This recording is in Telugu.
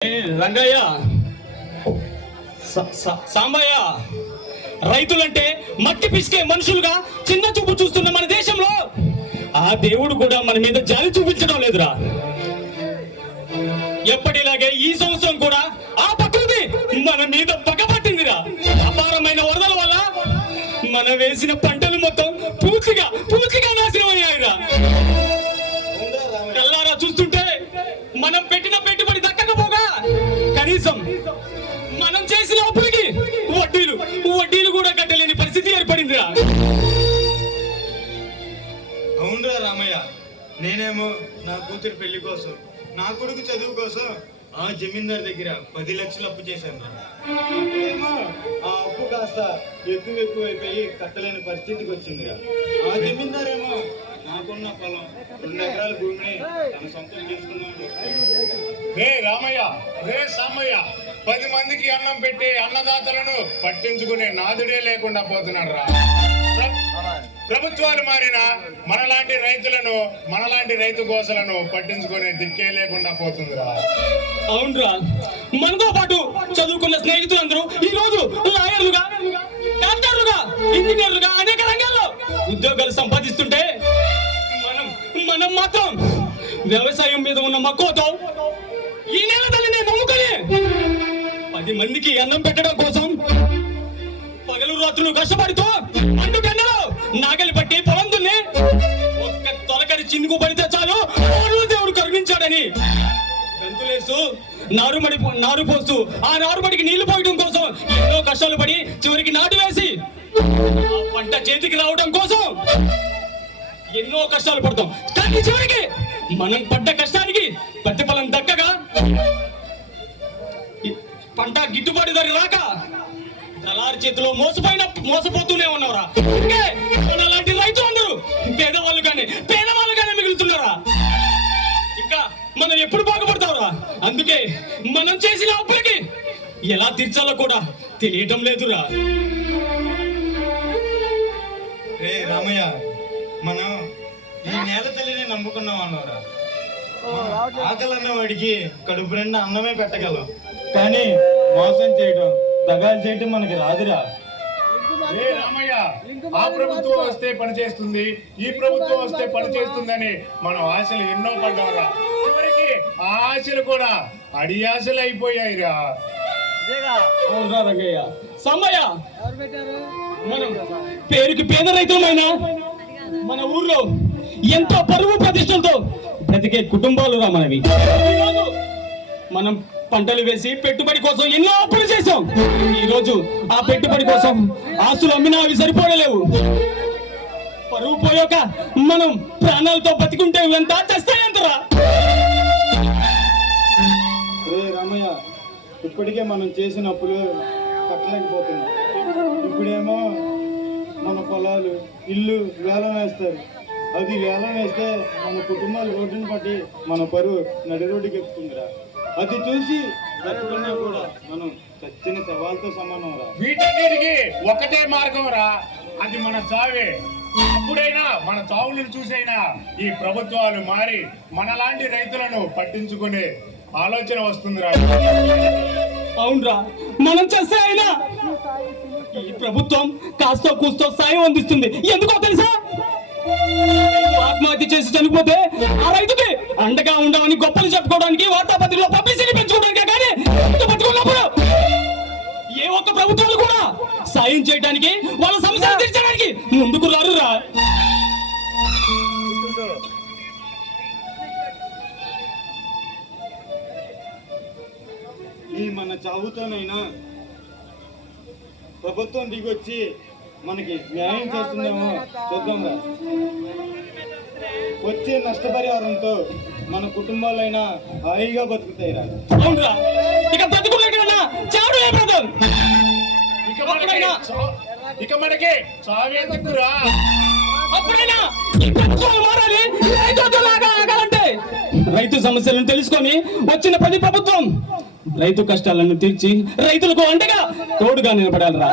రంగయ్య. సాంబయ్య. రైతులంటే మట్టి పిసికే మనుషులుగా చిన్న చూపు చూస్తున్న మన దేశంలో ఆ దేవుడు కూడా మన మీద జాలి చూపించడం లేదురా. ఎప్పటిలాగే ఈ సంవత్సరం కూడా ఆ ప్రకృతి మన మీద పగబట్టిందిరా. అపారమైన వరదల వల్ల మనం వేసిన పంటలు మొత్తం పూర్తిగా పూర్తిగా నాశనం అయ్యాయిరా. కల్లారా చూస్తుంటే మనం పెట్టిన పెట్టుబడి కనీసం మనం చేసిన అప్పులకి వడ్డీలు. వడ్డీలు కూడా కట్టలేని పరిస్థితి ఏర్పడిందిరా. అవునురా రామయ్య. నేనేమో నా కూతురు పెళ్ళి కోసం నా కొడుకు చదువు కోసం ఆ జమీందార్ దగ్గర పది లక్షలు అప్పు చేశాను ఏమో ఆ అప్పు కాస్త ఎక్కువ ఎక్కువైపోయి కట్టలేని పరిస్థితికి వచ్చిందిరా. ఆ జమీందార్ ఏమో నాకున్న పొలం రెండు ఎకరాల భూమిని తన సొంతం చేసుకున్నాను రే రామయ్య రే సామయ్య పది మందికి అన్నం పెట్టి అన్నదాతలను పట్టించుకునే నాదుడే లేకుండా పోతున్నాడు రా. ప్రభుత్వాలు మారినా మనలాంటి రైతులను మనలాంటి రైతు కోసలను పట్టించుకునే దిక్కే లేకుండా పోతుందిరా అవునరా మనతో పాటు చదువుకున్న స్నేహితులందరూ ఈ రోజు లాయర్లుగా డాక్టర్లుగా ఇంజనీర్లుగా అనేక రంగాల్లో ఉద్యోగాలు సంపాదిస్తుంటే మనం మనం మాత్రం వ్యవసాయం మీద ఉన్న మక్కువతో ఈ నెల తల్లిని నమ్ముకొని పది మందికి అన్నం పెట్టడం కోసం పగలు రాత్రులు కష్టపడుతూ అండు కన్నలో నాగలి పట్టి పొలం దున్ని ఒక్క తొలకరి చినుకు పడితే చాలు దేవుడు కరుణించాడని. గంతులేసు నారుమడి నారు పోస్తూ ఆ నారుమడికి నీళ్ళు పోయడం కోసం ఎన్నో కష్టాలు పడి చివరికి నాటు వేసి పంట చేతికి రావడం కోసం ఎన్నో కష్టాలు పడతాం. కానీ చివరికి మనం పడ్డ కష్టానికి ప్రతిఫలం దక్కగా పంట గిట్టుబాటు ధర రాక దళారి చేతిలో మోసపోయిన మోసపోతూనే ఉన్నారా అందుకే మన లాంటి రైతు అందరూ పేదవాళ్ళు కానీ పేదవాళ్ళు కానీ మిగులుతున్నారా? ఇంకా మనం ఎప్పుడు బాగుపడతావురా? అందుకే మనం చేసిన అప్పులకి ఎలా తీర్చాలో కూడా తెలియటం లేదురా. రే రామయ్య మనం ఈ నేల తల్లిని నమ్ముకున్నాం అన్నవరా. ఆకలి అన్న వాడికి కడుపు నిండా అన్నమే పెట్టగలం. కానీ మోసం చేయడం దగాలు చేయడం మనకి రాదురా. రామయ్య ఆ ప్రభుత్వం వస్తే పని చేస్తుంది ఈ ప్రభుత్వం వస్తే పని చేస్తుందని మనం ఆశలు ఎన్నో పడ్డారా చివరికి ఆ ఆశలు కూడా అడియాశలు అయిపోయాయిరా. అవునరా రంగయ్య. సమ్మయ్య! మనం పేరుకి పేద రైతులమైన? మన ఊర్లో ఎంతో పరువు ప్రతిష్టలతో బ్రతికే కుటుంబాలు రా మనవి. మనం పంటలు వేసి పెట్టుబడి కోసం ఎన్నో అప్పులు చేసాం ఈ రోజు ఆ పెట్టుబడి కోసం ఆస్తులు అమ్మినా అవి సరిపోలేవు. పరువు పోయాక మనం ప్రాణాలతో బతికుంటే ఎంత తెస్తాయి రామయ్య ఇప్పటికే మనం చేసిన అప్పులు కట్టలేకపోతున్నాం. ఇప్పుడేమో మన పొలాలు ఇల్లు వేలం వేస్తారు. అది వేలం వేస్తే మన కుటుంబాలు రోడ్డుని పట్టి మన పరువు నడి రోడ్డుకి ఎక్కుతుందిరా. అది చూసి కూడా మనం చచ్చిన సవాల్తో సమానం రా. వీటన్నిటికీ ఒకటే మార్గం రా. అది మన చావే. అప్పుడైనా మన చావులను చూసైనా ఈ ప్రభుత్వాలు మారి మనలాంటి రైతులను పట్టించుకునే ఆలోచన వస్తుందిరా. అవునరా. మనం చేస్తే అయినా ఈ ప్రభుత్వం కాస్త కూస్తో సాయం అందిస్తుంది. ఎందుకో తెలుసా? ఆత్మహత్య చేసి చనిపోతే ఆ రైతుకి అండగా ఉండవని గొప్పలు చెప్పుకోవడానికి వార్తాపత్రికలో పబ్లిసిటీ పెంచుకోవడానికి కానీ రైతు ఏ ఒక్క ప్రభుత్వాలు కూడా సాయం చేయడానికి వాళ్ళ సమస్యలు తీర్చడానికి ముందుకు రారురా. ఈ మన చావుతోనైనా ప్రభుత్వం దిగొచ్చి మనకి న్యాయం చేస్తుందేమో చూద్దాంరా వచ్చే నష్టపరిహారంతో మన కుటుంబాలైనా హాయిగా బతుకుతాయిరా అవునరా. ఇక మనకి చావే అప్పుడైనా రైతు సమస్యలను తెలుసుకొని వచ్చిన ప్రతి ప్రభుత్వం రైతు కష్టాలను తీర్చి రైతులకు అండగా తోడుగా నిలబడాలిరా